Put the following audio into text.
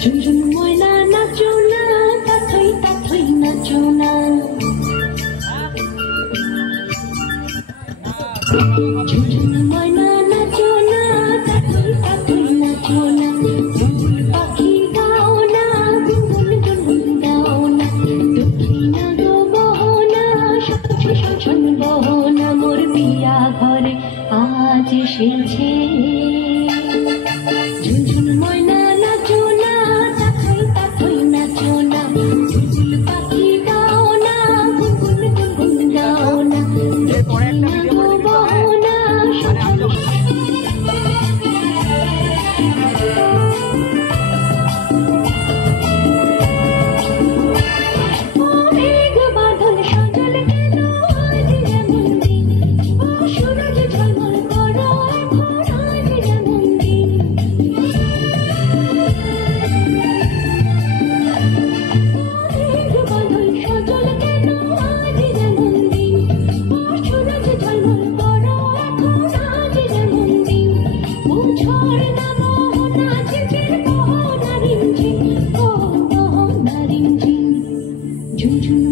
ঝুনঝুন ময়না নাচো না, তাথই তাথই নাচো না। ঝুনঝুন ময়না নাচো না, তাথই তাথই নাচো না। বুলবুল পাখি গাও না, গুনগুন গুনগুন গাও না। দক্ষিণা গো বহনা, সখী শোষণ বহনা। মোর পিয়া ঘরে আজ এসেছে। ঝুনঝুন ময়না নাচো না, তাথই তাথই নাচো না। বুলবুল পাখি গাও না, গুনগুন গুনগুন গাও না। দক্ষিণা গো বহনা, ও মেঘ বাদল সজল কেন আজ যেমন দিন। ও সূরজ ঝলমল করো এখন আজ যেমন দিন। মেঘ বাদল সজল কেন আজ যেমন দিন। ও সূরজ ঝলমল করো এখন আজ যেমন দিন। ও ঝর্ণা মোহনা ঝিঝির মোহনা রিমঝিম, ও মোহনা রিমঝিম। ঝুনঝুন